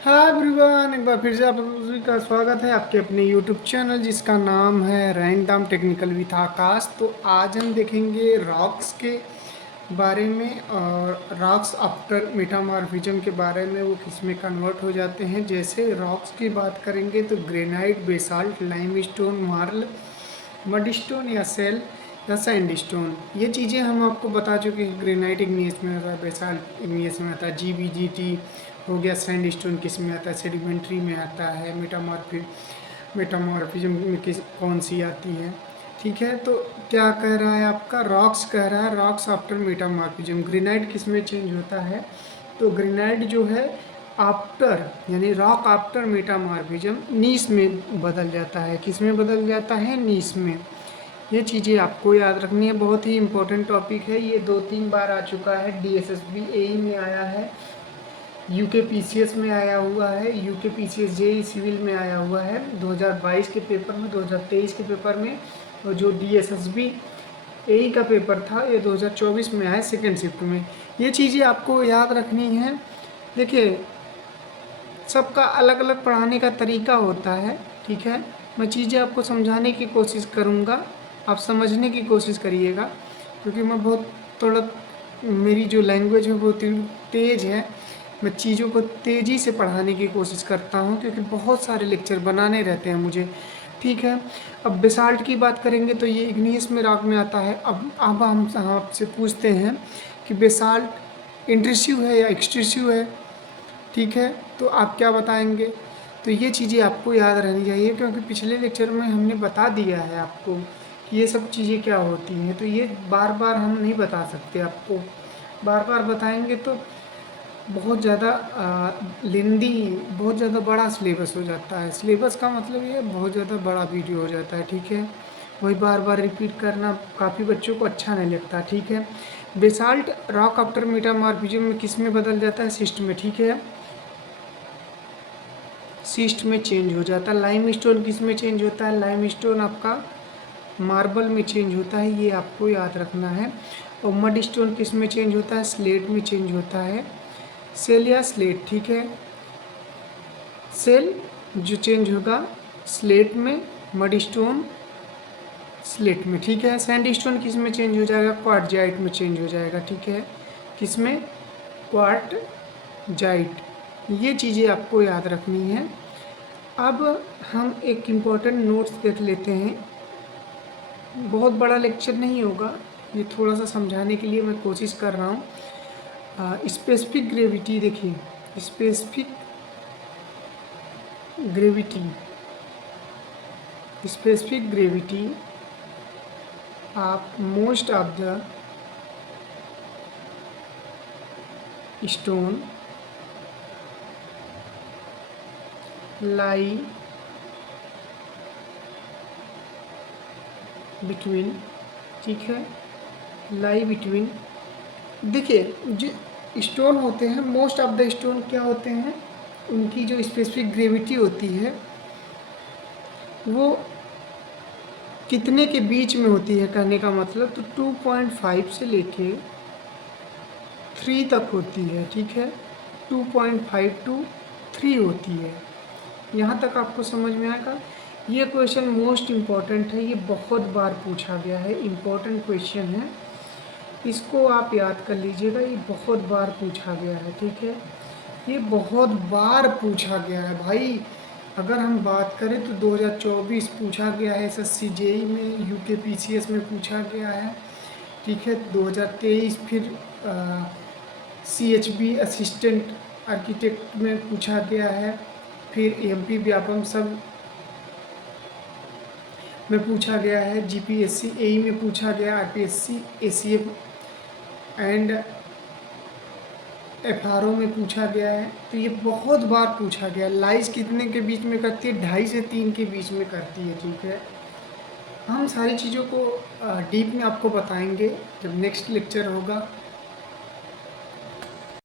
Hi everyone, एक बार फिर से आप सभी का स्वागत है आपके अपने यूट्यूब चैनल जिसका नाम है रैंडम टेक्निकल विद आकाश। तो आज हम देखेंगे रॉक्स के बारे में और रॉक्स आफ्टर मेटामॉर्फिज्म के बारे में, वो किस में कन्वर्ट हो जाते हैं। जैसे रॉक्स की बात करेंगे तो granite, basalt, limestone, Morley, mudstone या सेल या सैंडस्टोन, ये चीज़ें हम आपको बता चुके हैं। ग्रेनाइट इग्नियस में आता है, बेसाल्ट इग्नियस में आता है, GBGT हो गया। सैंडस्टोन किस में आता है? सेडिमेंट्री में आता है। मेटामॉर्फिज्म में किस कौन सी आती है? ठीक है, तो क्या कह रहा है आपका? रॉक्स कह रहा है रॉक्स आफ्टर मेटामॉर्फिज्म। ग्रेनाइट किस में चेंज होता है? तो ग्रेनाइट जो है आफ्टर यानी रॉक आफ्टर मेटामॉर्फिज्म नीस में बदल जाता है। किस में बदल जाता है? नीस में। ये चीज़ें आपको याद रखनी है, बहुत ही इंपॉर्टेंट टॉपिक है। ये 2-3 बार आ चुका है। DSSB AE में आया है, यूके PCS में आया हुआ है, यूके PCS JEE सिविल में आया हुआ है 2022 के पेपर में, 2023 के पेपर में। और जो DSSB AE का पेपर था ये 2024 में आया सेकेंड शिफ्ट में। ये चीज़ें आपको याद रखनी है। देखिए, सबका अलग अलग पढ़ाने का तरीका होता है, ठीक है। मैं चीज़ें आपको समझाने की कोशिश करूँगा, आप समझने की कोशिश करिएगा, क्योंकि मैं बहुत थोड़ा मेरी जो लैंग्वेज है वो तेज़ है। मैं चीज़ों को तेज़ी से पढ़ाने की कोशिश करता हूँ, क्योंकि बहुत सारे लेक्चर बनाने रहते हैं मुझे, ठीक है। अब बेसाल्ट की बात करेंगे तो ये इग्नियस में रॉक में आता है। अब हम आपसे पूछते हैं कि बेसाल्ट इंट्रूसिव है या एक्सट्रूसिव है, ठीक है। तो आप क्या बताएंगे? तो ये चीज़ें आपको याद रहनी चाहिए, क्योंकि पिछले लेक्चर में हमने बता दिया है आपको कि ये सब चीज़ें क्या होती हैं। तो ये बार बार हम नहीं बता सकते आपको, बार बार बताएंगे तो बहुत ज़्यादा लेंदी, बहुत ज़्यादा बड़ा सिलेबस हो जाता है। सिलेबस का मतलब ये बहुत ज़्यादा बड़ा वीडियो हो जाता है, ठीक है। वही बार बार रिपीट करना काफ़ी बच्चों को अच्छा नहीं लगता, ठीक है। बेसाल्ट रॉक आफ्टर मेटामॉर्फिज्म में किस में बदल जाता है? सिस्ट में, ठीक है। सिस्ट में चेंज हो जाता है। लाइमस्टोन किस में चेंज होता है? लाइमस्टोन आपका मार्बल में चेंज होता है, ये आपको याद रखना है। और मडस्टोन किस में चेंज होता है? स्लेट में चेंज होता है। सेल या स्लेट, ठीक है। सेल जो चेंज होगा स्लेट में, मडस्टोन स्लेट में, ठीक है। सैंडस्टोन किस में चेंज हो जाएगा? क्वार्टजाइट में चेंज हो जाएगा, ठीक है। किस में? क्वार्टजाइट। ये चीज़ें आपको याद रखनी है। अब हम एक इम्पॉर्टेंट नोट्स देख लेते हैं। बहुत बड़ा लेक्चर नहीं होगा, ये थोड़ा सा समझाने के लिए मैं कोशिश कर रहा हूँ। स्पेसिफिक ग्रेविटी देखिए, specific gravity, specific gravity of most of the stone lie between, ठीक है, लाई बिटवीन। देखिए, जो स्टोन होते हैं, मोस्ट ऑफ द स्टोन क्या होते हैं, उनकी जो स्पेसिफिक ग्रेविटी होती है वो कितने के बीच में होती है, कहने का मतलब तो 2.5 से लेके 3 तक होती है, ठीक है। 2.5 to 3 होती है। यहाँ तक आपको समझ में आएगा। ये क्वेश्चन मोस्ट इम्पॉर्टेंट है, ये बहुत बार पूछा गया है, इम्पॉर्टेंट क्वेश्चन है, इसको आप याद कर लीजिएगा। ये बहुत बार पूछा गया है, ठीक है। ये बहुत बार पूछा गया है भाई। अगर हम बात करें तो 2024 पूछा गया है SSC JEE में, यूके PCS में पूछा गया है, ठीक है। 2023 फिर CHB असिस्टेंट आर्किटेक्ट में पूछा गया है, फिर MP व्यापम सब में पूछा गया है, GPSC AE में पूछा गया, RPSC ACF एंड FRO में पूछा गया है। तो ये बहुत बार पूछा गया। लाइज कितने के बीच में करती है? 2.5 से 3 के बीच में करती है, ठीक है। हम सारी चीज़ों को डीप में आपको बताएंगे जब नेक्स्ट लेक्चर होगा।